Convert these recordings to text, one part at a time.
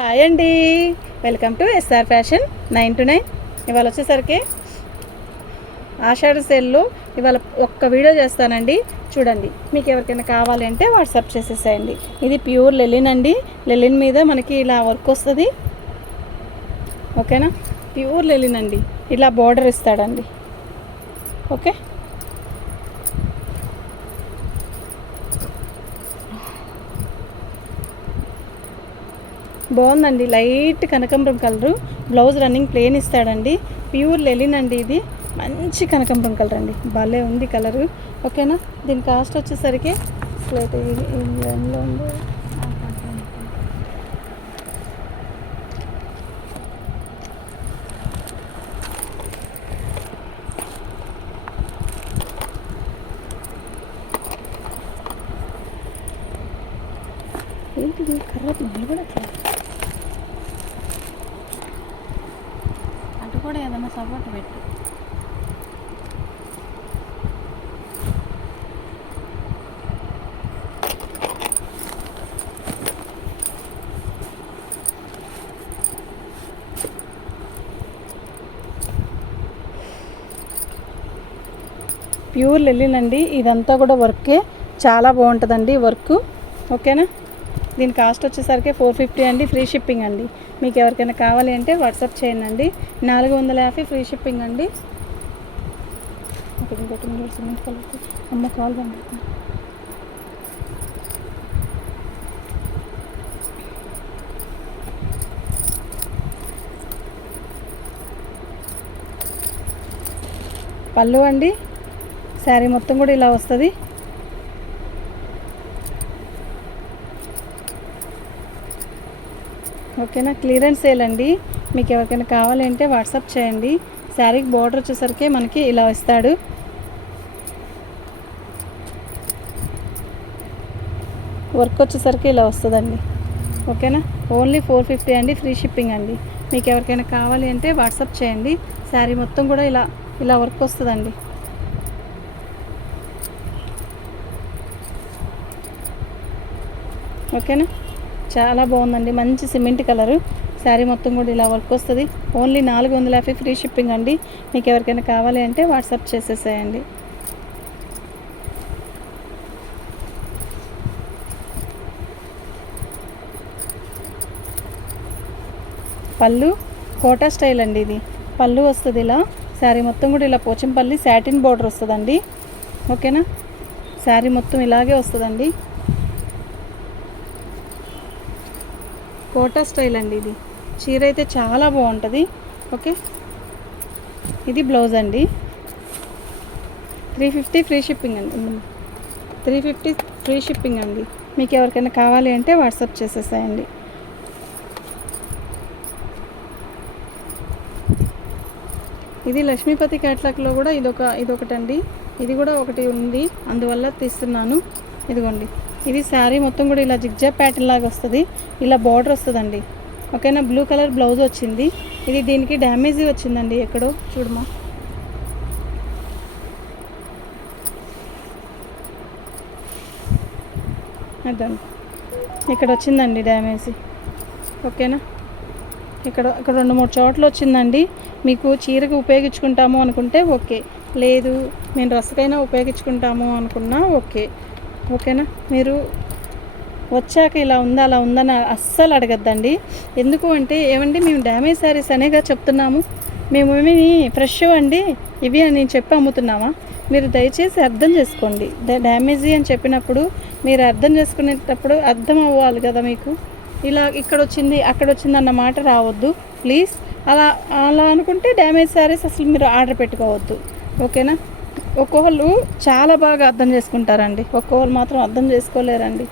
Hi అండి. Welcome to S R fashion nine two nine ఇవాళ వచ్చేసరికి ఆషాఢ సేల్లో ఇవాళ ఒక్క వీడియో చేస్తానండి. చూడండి మీకు ఎవరికైనా కావాలి అంటే వాట్సాప్ చేసేసేయండి. ఇది ప్యూర్ లెలిన్ అండి. లెలిన్ మీద మనకి ఇలా వర్క్ వస్తుంది. ఓకేనా? ప్యూర్ లెలిన్ అండి. ఇలా బార్డర్ ఇస్తాడండి. ఓకే? బాగుందండి లైట్ కనకంబరం కలరు బ్లౌజ్ రన్నింగ్ ప్లేన్ ఇస్తాడండి ప్యూర్ లెలిన్ అండి ఇది మంచి కనకంబరం కలర్ అండి భలే ఉంది కలరు ఓకేనా దీని కాస్ట్ వచ్చేసరికి స్లేట్ ఎండ్లో ఉంది కూడా ఏదైనా సపోర్ట్ పెట్టు. ప్యూర్ లెల్లినండి ఇదంతా కూడా వర్కే. చాలా బాగుంటుందండి వర్క్. ఓకేనా? దీని కాస్ట్ వచ్చేసరికి ఫోర్ ఫిఫ్టీ అండి. ఫ్రీ షిప్పింగ్ అండి. మీకు ఎవరికైనా కావాలి అంటే వాట్సాప్ చేయండి. అండి నాలుగు వందల యాభై ఫ్రీ షిప్పింగ్ అండి. ఇంకోటి సిమెంట్ కలర్ అమ్మ కాల్ బండి పళ్ళు అండి. శారీ మొత్తం కూడా ఇలా వస్తుంది. ఓకేనా క్లియరెన్స్ సేల్ అండి మీకు ఎవరికైనా కావాలంటే వాట్సాప్ చేయండి. శారీకి బార్డర్ వచ్చేసరికి మనకి ఇలా ఇస్తాడు. వర్క్ వచ్చేసరికి ఇలా వస్తుందండి. ఓకేనా? ఓన్లీ ఫోర్ ఫిఫ్టీ అండి ఫ్రీ షిప్పింగ్ అండి. మీకు ఎవరికైనా కావాలి అంటే వాట్సాప్ చేయండి. శారీ మొత్తం కూడా ఇలా ఇలా వర్క్ వస్తుందండి. ఓకేనా? చాలా బాగుందండి. మంచి సిమెంట్ కలరు. శారీ మొత్తం కూడా ఇలా వర్క్ వస్తుంది. ఓన్లీ నాలుగు వందల యాభై ఫ్రీ షిప్పింగ్ అండి. మీకు ఎవరికైనా కావాలి అంటే వాట్సాప్ చేసేసేయండి. పళ్ళు కోటా స్టైల్ అండి ఇది. పళ్ళు వస్తుంది ఇలా. శారీ మొత్తం కూడా ఇలా పోచంపల్లి శాటిన్ బార్డర్ వస్తుందండి. ఓకేనా? శారీ మొత్తం ఇలాగే వస్తుందండి. కోటా స్టైల్ అండి ఇది. చీర అయితే చాలా బాగుంటుంది. ఓకే. ఇది బ్లౌజ్ అండి. త్రీ ఫిఫ్టీ ఫ్రీ షిప్పింగ్ అండి. త్రీ ఫిఫ్టీ ఫ్రీ షిప్పింగ్ అండి. మీకు ఎవరికైనా కావాలి అంటే వాట్సాప్ చేసేసాయండి. ఇది లక్ష్మీపతి క్యాట్లాక్లో కూడా ఇదొక ఇదొకటండి. ఇది కూడా ఒకటి ఉంది. అందువల్ల తీస్తున్నాను. ఇదిగోండి. ఇది శారీ మొత్తం కూడా ఇలా జిగ్జా ప్యాటర్న్ లాగా వస్తుంది. ఇలా బార్డర్ వస్తుందండి. ఓకేనా? బ్లూ కలర్ బ్లౌజ్ వచ్చింది. ఇది దీనికి డ్యామేజ్ వచ్చిందండి ఎక్కడో. చూడమా అదండి ఇక్కడ వచ్చిందండి డ్యామేజ్. ఓకేనా? ఇక్కడ ఇక్కడ రెండు మూడు చోట్ల వచ్చిందండి. మీకు చీరకు ఉపయోగించుకుంటాము అనుకుంటే ఓకే. లేదు మేము రసకైనా ఉపయోగించుకుంటాము అనుకున్నా ఓకే. ఓకేనా? మీరు వచ్చాక ఇలా ఉందా అలా ఉందని అస్సలు అడగద్దండి. ఎందుకు అంటే ఏమండి మేము డ్యామేజ్ శారీస్ అనేగా చెప్తున్నాము. మేము ఇవి ఫ్రెష్ అండి ఇవి అని నేను చెప్పి అమ్ముతున్నామా? మీరు దయచేసి అర్థం చేసుకోండి. డ్యామేజీ అని చెప్పినప్పుడు మీరు అర్థం చేసుకునేటప్పుడు అర్థం అవ్వాలి కదా మీకు? ఇలా ఇక్కడ వచ్చింది అక్కడ వచ్చింది అన్న మాట రావద్దు. ప్లీజ్. అలా అలా అనుకుంటే డ్యామేజ్ శారీస్ అసలు మీరు ఆర్డర్ పెట్టుకోవద్దు. ఓకేనా? ఒక్కొక్కళ్ళు చాలా బాగా అర్థం చేసుకుంటారండి. ఒక్కొక్కరు మాత్రం అర్థం చేసుకోలేరండి.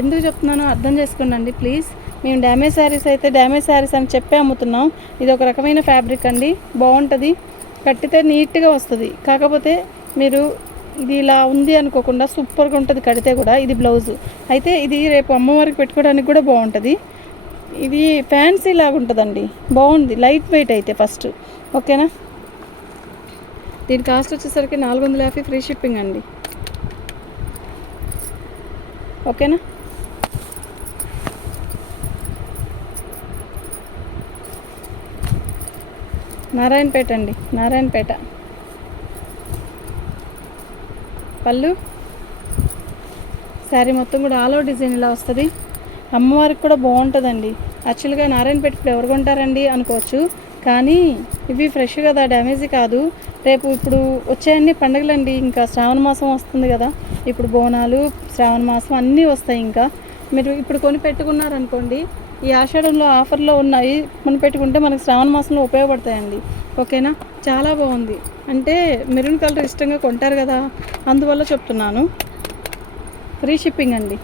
ఎందుకు చెప్తున్నానో అర్థం చేసుకోండి ప్లీజ్. మేము డ్యామేజ్ శారీస్ అయితే డ్యామేజ్ శారీస్ అని చెప్పే అమ్ముతున్నాం. ఇది ఒక రకమైన ఫ్యాబ్రిక్ అండి. బాగుంటుంది. కట్టితే నీట్గా వస్తుంది. కాకపోతే మీరు ఇది ఇలా ఉంది అనుకోకుండా సూపర్గా ఉంటుంది కడితే కూడా ఇది బ్లౌజ్. అయితే ఇది రేపు అమ్మవారికి పెట్టుకోవడానికి కూడా బాగుంటుంది. ఇది ఫ్యాన్సీ లాగా ఉంటుందండి బాగుంది. లైట్ వెయిట్ అయితే ఫస్ట్. ఓకేనా? దీని కాస్ట్ వచ్చేసరికి నాలుగు వందల యాభై ఫ్రీ షిప్పింగ్ అండి. ఓకేనా? నారాయణపేట అండి నారాయణపేట. పళ్ళు? శారీ మొత్తం కూడా ఆల్ ఓవర్ డిజైన్ ఇలా వస్తుంది. అమ్మవారికి కూడా బాగుంటుందండి. యాక్చువల్గా నారాయణపేట ఇప్పుడు ఎవరు కొంటారండి అనుకోవచ్చు. కానీ ఇవి ఫ్రెష్ కదా డ్యామేజ్ కాదు. రేపు ఇప్పుడు వచ్చేయన్ని పండుగలండి ఇంకా శ్రావణ మాసం వస్తుంది కదా. ఇప్పుడు బోనాలు శ్రావణ మాసం అన్నీ వస్తాయి ఇంకా. మీరు ఇప్పుడు కొని పెట్టుకున్నారనుకోండి ఈ ఆషాఢంలో ఆఫర్లో ఉన్నాయి కొని పెట్టుకుంటే మనకి శ్రావణ మాసంలో ఉపయోగపడతాయండి. ఓకేనా? చాలా బాగుంది. అంటే మెరూన్ కలర్ ఇష్టంగా కొంటారు కదా అందువల్ల చెప్తున్నాను. ఫ్రీ షిప్పింగ్ అండి.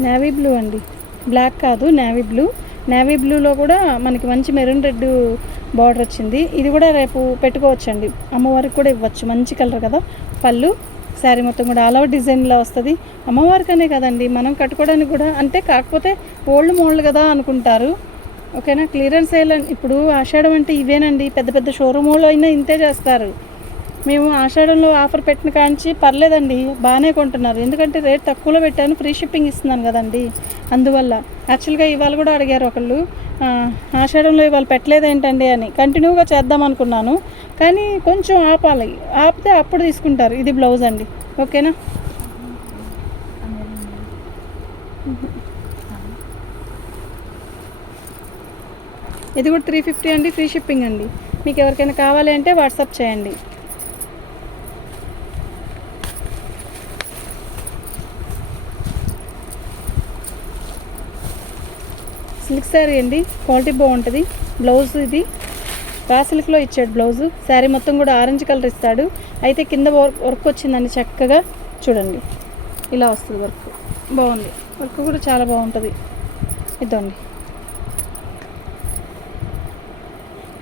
నేవీ బ్లూ అండి. బ్లాక్ కాదు నేవీ బ్లూ నేవీ బ్లూలో కూడా మనకి మంచి మెరూన్ రెడ్ బార్డర్ వచ్చింది. ఇది కూడా రేపు పెట్టుకోవచ్చండి. అమ్మవారికి కూడా ఇవ్వచ్చు. మంచి కలర్ కదా. పళ్ళు శారీ మొత్తం కూడా ఆల్ ఓవర్ డిజైన్లో వస్తుంది. అమ్మవారికనే కదండి. మనం కట్టుకోవడానికి కూడా అంటే కాకపోతే ఓల్డ్ మోల్డ్ కదా అనుకుంటారు. ఓకేనా క్లియరెన్స్ సేల్ ఇప్పుడు ఆషాఢం అంటే ఇవేనండి. పెద్ద పెద్ద షోరూములో అయినా ఇంతే చేస్తారు. మేము ఆషాఢంలో ఆఫర్ పెట్టిన కాంచి పర్లేదండి బాగానే కొంటున్నారు. ఎందుకంటే రేట్ తక్కువలో పెట్టాను ఫ్రీ షిప్పింగ్ ఇస్తున్నాను కదండి. అందువల్ల యాక్చువల్గా ఇవాళ కూడా అడిగారు ఒకళ్ళు "ఆ, ఆషాఢంలో ఇవాళ పెట్టలేదు ఏంటండి అని. కంటిన్యూగా చేద్దాం అనుకున్నాను కానీ కొంచెం ఆపాలి. ఆపితే అప్పుడు తీసుకుంటారు. ఇది బ్లౌజ్ అండి. ఓకేనా? ఇది కూడా త్రీ ఫిఫ్టీ అండి ఫ్రీ షిప్పింగ్ అండి. మీకు ఎవరికైనా కావాలి అంటే వాట్సాప్ చేయండి. సిల్క్ శారీ అండి. క్వాలిటీ బాగుంటుంది. బ్లౌజ్ ఇది. రా సిల్క్లో ఇచ్చాడు బ్లౌజ్. శారీ మొత్తం కూడా ఆరెంజ్ కలర్ ఇస్తాడు. అయితే కింద వర్క్ వర్క్ వచ్చిందండి చక్కగా. చూడండి. ఇలా వస్తుంది వర్క్. బాగుంది. వర్క్ కూడా చాలా బాగుంటుంది. ఇదండి.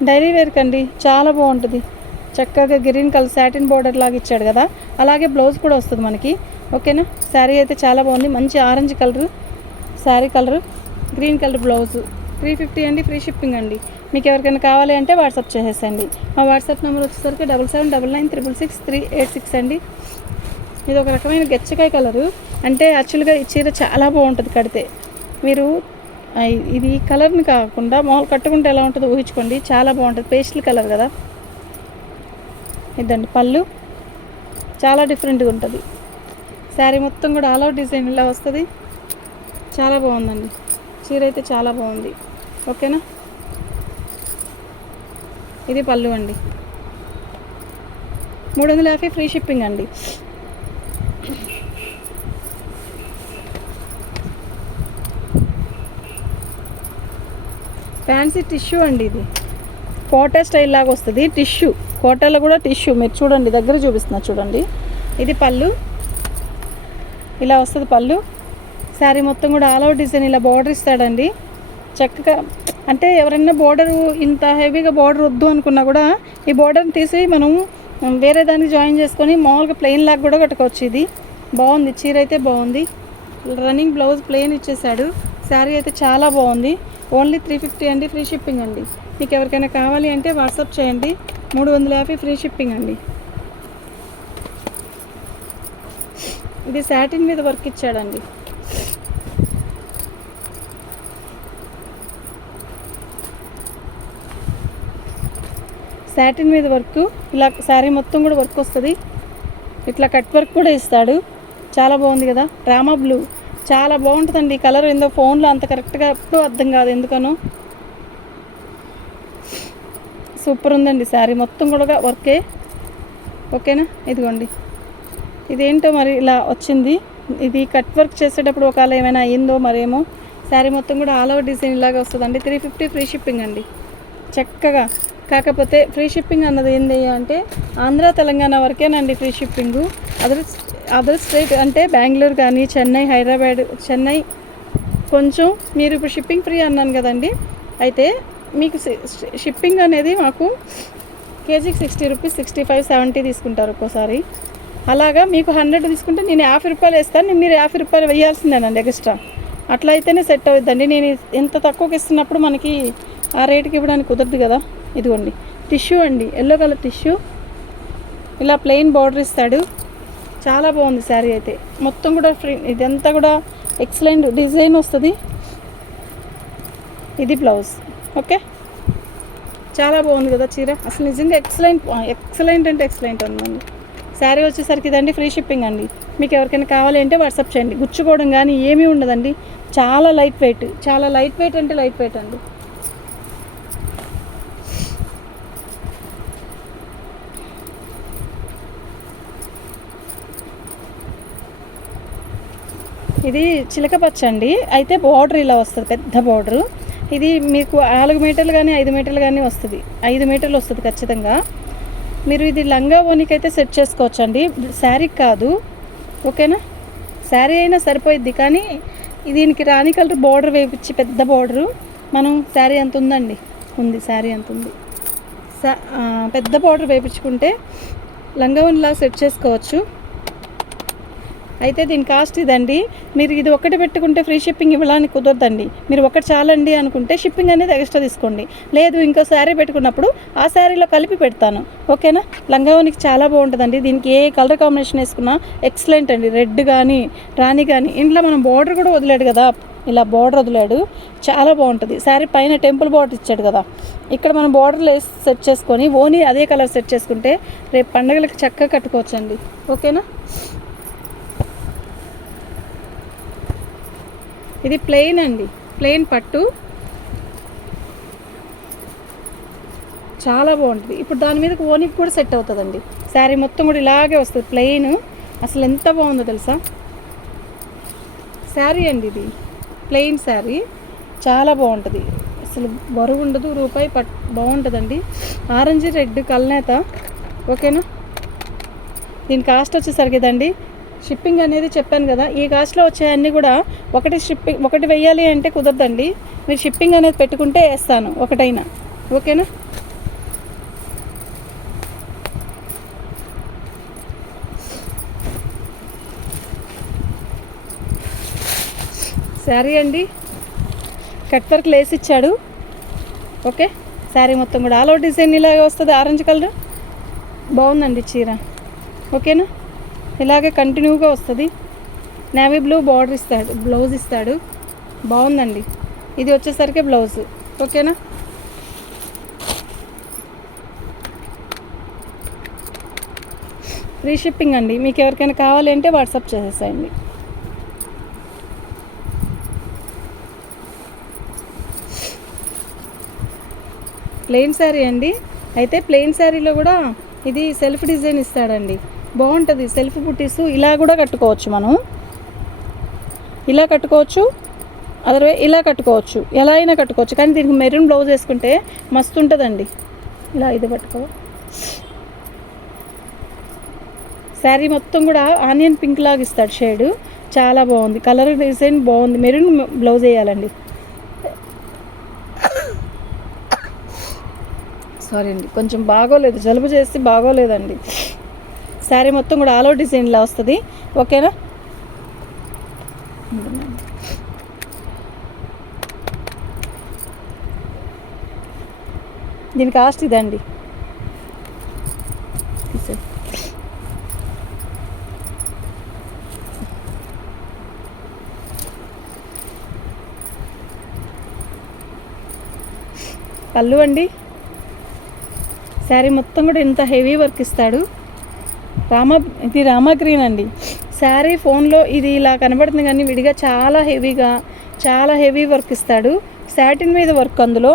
డైరీ వేర్క్ అండి. చాలా బాగుంటుంది. చక్కగా గ్రీన్ కలర్ సాటిన్ బార్డర్ లాగా ఇచ్చాడు కదా. అలాగే బ్లౌజ్ కూడా వస్తుంది మనకి. ఓకేనా? శారీ అయితే చాలా బాగుంది. మంచి orange colour sari colour. Green colour blouse. Three fifty అండి ఫ్రీ షిప్పింగ్ అండి. మీకు ఎవరికైనా కావాలి అంటే వాట్సాప్ చేసేసండి. మా వాట్సాప్ నెంబర్ వచ్చేసరికి double seven double nine triple six three eight six అండి. ఇది ఒక రకమైన గచ్చకాయ కలరు. అంటే యాక్చువల్గా ఈ చీర చాలా బాగుంటుంది కడితే. మీరు ఇది కలర్ని కాకుండా మామూలు కట్టుకుంటే ఎలా ఉంటుందో ఊహించుకోండి. చాలా బాగుంటుంది. పేస్టల్ కలర్ కదా. ఇదండి పళ్ళు. చాలా డిఫరెంట్గా ఉంటుంది. శారీ మొత్తం కూడా ఆల్ అవుట్ డిజైన్ ఇలా వస్తుంది. చాలా బాగుందండి. చీర అయితే చాలా బాగుంది. ఓకేనా? ఇది పళ్ళు అండి. మూడు వందల యాభై ఫ్రీ షిప్పింగ్ అండి. ఫ్యాన్సీ టిష్యూ అండి ఇది. కోటా స్టైల్ లాగా వస్తుంది. టిష్యూ కోటలో కూడా టిష్యూ. మీరు చూడండి దగ్గర చూపిస్తున్నా చూడండి. ఇది పళ్ళు. ఇలా వస్తుంది పళ్ళు. శారీ మొత్తం కూడా ఆల్ అవుట్ డిజైన్ ఇలా బార్డర్ ఇస్తాడండి. చక్కగా అంటే ఎవరైనా బార్డర్ ఇంత హెవీగా బార్డర్ వద్దు అనుకున్నా కూడా ఈ బార్డర్ని తీసి మనం వేరే దానికి జాయిన్ చేసుకొని మామూలుగా ప్లెయిన్ లాగా కూడా కట్టుకోవచ్చు ఇది. బాగుంది చీర అయితే బాగుంది. రన్నింగ్ బ్లౌజ్ ప్లెయిన్ ఇచ్చేసాడు శారీ అయితే చాలా బాగుంది. ఓన్లీ త్రీ ఫిఫ్టీ అండి ఫ్రీ షిప్పింగ్ అండి. మీకు ఎవరికైనా కావాలి అంటే వాట్సాప్ చేయండి. మూడు వందల యాభై ఫ్రీ షిప్పింగ్ అండి. ఇది శాటిన్ మీద వర్క్ ఇచ్చాడండి. శాటిన్ మీద వర్క్ ఇలా శారీ మొత్తం కూడా వర్క్ వస్తుంది. ఇట్లా కట్ వర్క్ కూడా ఇస్తాడు. చాలా బాగుంది కదా. రామా బ్లూ. చాలా బాగుంటుందండి. ఈ కలర్ ఏందో ఫోన్లో అంత కరెక్ట్గా ఎప్పుడూ అర్థం కాదు. ఎందుకనో? సూపర్ ఉందండి శారీ. మొత్తం కూడా వర్కే. ఓకేనా? ఇదిగోండి. ఇదేంటో మరి ఇలా వచ్చింది. ఇది కట్ వర్క్ చేసేటప్పుడు ఒకవేళ ఏమైనా అయ్యిందో మరేమో. శారీ మొత్తం కూడా ఆల్ ఓవర్ డిజైన్ ఇలాగా వస్తుందండి. త్రీ ఫిఫ్టీ ఫ్రీ షిప్పింగ్ అండి. చక్కగా. కాకపోతే ఫ్రీ షిప్పింగ్ అన్నది ఏంది అంటే Andhra Telangana వరకేనండి free shipping. Other other state అంటే బెంగళూరు కానీ చెన్నై హైదరాబాద్ చెన్నై కొంచెం మీరు ఇప్పుడు షిప్పింగ్ ఫ్రీ అన్నాను కదండి. అయితే మీకు షి- షిప్పింగ్ అనేది మాకు కేజీకి sixty rupees sixty five seventy తీసుకుంటారు ఒక్కోసారి. అలాగా మీకు హండ్రెడ్ తీసుకుంటే నేను యాభై రూపాయలు వేస్తాను నేను మీరు యాభై రూపాయలు వేయాల్సిందేనండి ఎక్స్ట్రా. అట్లా అయితేనే సెట్ అవుద్దండి. నేను ఎంత తక్కువకి ఇస్తున్నప్పుడు మనకి ఆ రేటుకి ఇవ్వడానికి కుదరదు కదా. ఇదిగోండి. టిష్యూ అండి ఎల్లో కలర్ టిష్యూ. ఇలా ప్లెయిన్ బార్డర్ ఇస్తాడు. చాలా బాగుంది శారీ అయితే. మొత్తం కూడా ఫ్రీ ఇదంతా కూడా ఎక్సలెంట్ డిజైన్ వస్తుంది. ఇది బ్లౌజ్ ఓకే? చాలా బాగుంది కదా చీర. అసలు నిజంగా ఎక్సలెంట్ ఎక్సలెంట్ అంటే ఎక్సలెంట్ ఉందండి శారీ వచ్చేసరికి ఇదండి ఫ్రీ షిప్పింగ్ అండి. మీకు ఎవరికైనా కావాలి అంటే వాట్సాప్ చేయండి. గుచ్చుకోవడం కానీ ఏమీ ఉండదండి. చాలా లైట్ వెయిట్ చాలా లైట్ వెయిట్ అంటే లైట్ వెయిట్ అండి. ఇది చిలక పచ్చ అండి. అయితే బార్డర్ ఇలా వస్తుంది పెద్ద బార్డర్ ఇది మీకు నాలుగు మీటర్లు కానీ ఐదు మీటర్లు కానీ వస్తుంది. ఐదు మీటర్లు వస్తుంది ఖచ్చితంగా. మీరు ఇది లంగా ఓనికి అయితే సెట్ చేసుకోవచ్చండి. శారీ కాదు. ఓకేనా శారీ అయినా సరిపోయిద్ది కానీ దీనికి రాణి కలర్ బార్డర్ వేపించి పెద్ద బార్డరు మనం శారీ ఎంత ఉందండి. ఉంది శారీ ఎంత ఉంది. సా- పెద్ద బార్డర్ వేపించుకుంటే లంగా ఓనిలా సెట్ చేసుకోవచ్చు. అయితే దీని కాస్ట్ ఇదండి. మీరు ఇది ఒకటి పెట్టుకుంటే ఫ్రీ షిప్పింగ్ ఇవ్వడానికి కుదరదండి. మీరు ఒకటి చాలండి అనుకుంటే షిప్పింగ్ అనేది ఎక్స్ట్రా తీసుకోండి. లేదు ఇంకో శారీ పెట్టుకున్నప్పుడు ఆ శారీలో కలిపి పెడతాను. ఓకేనా? లంగావనికి చాలా బాగుంటుందండి. దీనికి ఏ కలర్ కాంబినేషన్ వేసుకున్నా ఎక్సలెంట్ అండి. రెడ్ కానీ రాణి కానీ. ఇంట్లో మనం బార్డర్ కూడా వదిలాడు కదా. ఇలా బార్డర్ వదిలాడు. చాలా బాగుంటుంది. శారీ పైన టెంపుల్ బార్డర్ ఇచ్చాడు కదా. ఇక్కడ మనం బార్డర్లు వేసి సెట్ చేసుకొని ఓనీ అదే కలర్ సెట్ చేసుకుంటే రేపు పండగలకు చక్కగా కట్టుకోవచ్చండి. ఓకేనా? ఇది ప్లెయిన్ అండి. ప్లెయిన్ పట్టు. చాలా బాగుంటుంది. ఇప్పుడు దాని మీద ఓనికి కూడా సెట్ అవుతుందండి. శారీ మొత్తం కూడా ఇలాగే వస్తుంది ప్లెయిన్ అసలు ఎంత బాగుందో తెలుసా? శారీ అండి ఇది. ప్లెయిన్ శారీ చాలా బాగుంటుంది. అసలు బరువు ఉండదు రూపాయి పట్ బాగుంటుందండి. ఆరెంజ్ రెడ్ కల్నేత. ఓకేనా దీని కాస్ట్ వచ్చేసరికి ఇదండి షిప్పింగ్ అనేది చెప్పాను కదా ఈ కాస్ట్లో వచ్చేయన్నీ కూడా ఒకటి షిప్పింగ్ ఒకటి వెయ్యాలి అంటే కుదరదండి. మీరు షిప్పింగ్ అనేది పెట్టుకుంటే వేస్తాను ఒకటైనా. ఓకేనా? శారీ అండి. కట్ వర్క్ లేసి ఇచ్చాడు. ఓకే? శారీ మొత్తం కూడా. ఆల్ ఓవర్ డిజైన్ ఇలాగే వస్తుంది. Orange colour? బాగుందండి చీర. ఓకేనా? ఇలాగే కంటిన్యూగా వస్తుంది. నేవీ బ్లూ బార్డర్ ఇస్తాడు బ్లౌజ్ ఇస్తాడు. బాగుందండి. ఇది వచ్చేసరికి బ్లౌజ్ ఓకేనా ఫ్రీ షిప్పింగ్ అండి. మీకు ఎవరికైనా కావాలి అంటే వాట్సాప్ చేసేసేయండి. ప్లెయిన్ శారీ అండి. అయితే ప్లెయిన్ శారీలో కూడా ఇది సెల్ఫ్ డిజైన్ ఇస్తాడండి. బాగుంటుంది. సెల్ఫ్ బుట్టీస్ ఇలా కూడా కట్టుకోవచ్చు మనం. ఇలా కట్టుకోవచ్చు. అదర్వే ఇలా కట్టుకోవచ్చు. ఎలా అయినా కట్టుకోవచ్చు. కానీ దీనికి మెరూన్ బ్లౌజ్ వేసుకుంటే మస్తు ఉంటుందండి. ఇలా ఇది పట్టుకో. శారీ మొత్తం కూడా ఆనియన్ పింక్ లాగా ఇస్తాడు షేడ్. చాలా బాగుంది. కలర్ డిజైన్ బాగుంది. మెరూన్ బ్లౌజ్ వేయాలండి. సారీ అండి. కొంచెం బాగోలేదు. జలుబు చేసి బాగోలేదండి. శారీ మొత్తం కూడా ఆల్ ఓవర్ డిజైన్లా వస్తుంది. ఓకేనా? దీని కాస్ట్ ఇదండి. పళ్ళు అండి. శారీ మొత్తం కూడా ఇంత హెవీ వర్క్ ఇస్తాడు. రామ ఇది రామా గ్రీన్ అండి శారీ ఫోన్లో ఇది ఇలా కనబడుతుంది కానీ విడిగా చాలా హెవీగా చాలా హెవీ వర్క్ ఇస్తాడు. శాటిన్ మీద వర్క్ అందులో.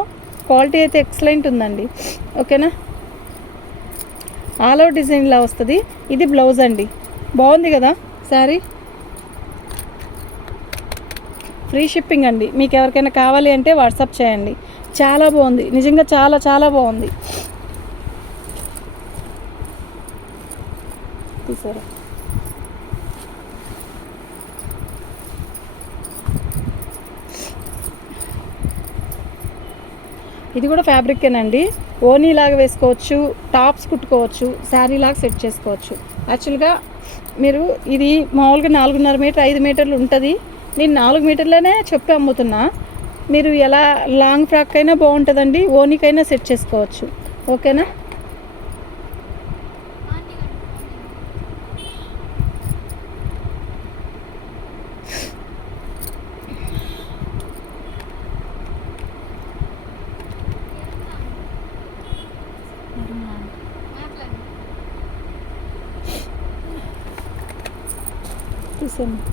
క్వాలిటీ అయితే ఎక్సలెంట్ ఉందండి. ఓకేనా? ఆల్ అవుట్ డిజైన్ ఇలా వస్తుంది. ఇది బ్లౌజ్ అండి. బాగుంది కదా శారీ? ఫ్రీ షిప్పింగ్ అండి. మీకు ఎవరికైనా కావాలి అంటే వాట్సాప్ చేయండి. చాలా బాగుంది. నిజంగా చాలా చాలా బాగుంది. సరే. ఇది కూడా ఫ్యాబ్రికేనండి ఓనీ లాగా వేసుకోవచ్చు టాప్స్ కుట్టుకోవచ్చు శారీ లాగా సెట్ చేసుకోవచ్చు. యాక్చువల్గా మీరు ఇది మామూలుగా నాలుగున్నర మీటర్ ఐదు మీటర్లు ఉంటుంది. నేను నాలుగు మీటర్లనే చెప్పి అమ్ముతున్నా. మీరు ఎలా లాంగ్ ఫ్రాక్ అయినా బాగుంటుందండి ఓనీకైనా సెట్ చేసుకోవచ్చు. ఓకేనా? తీసేయండి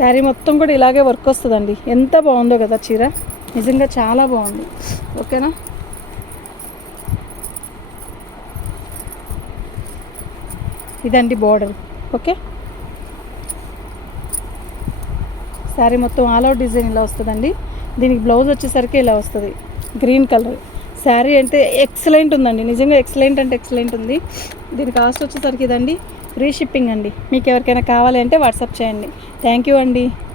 శారీ మొత్తం కూడా ఇలాగే వర్క్ వస్తుందండి. ఎంత బాగుందో కదా చీర. నిజంగా చాలా బాగుంది. ఓకేనా ఇదండి బోర్డర్ ఓకే? శారీ మొత్తం ఆల్ అవుట్ డిజైన్ ఇలా వస్తుందండి. దీనికి బ్లౌజ్ వచ్చేసరికి ఇలా వస్తుంది గ్రీన్ కలర్. శారీ అంటే ఎక్సలెంట్ ఉందండి నిజంగా ఎక్సలెంట్ అంటే ఎక్సలెంట్ ఉంది. దీని కాస్ట్ వచ్చేసరికి ఇదండి ఫ్రీ షిప్పింగ్ అండి. మీకు ఎవరికైనా కావాలి అంటే వాట్సాప్ చేయండి. థ్యాంక్ యూ అండి.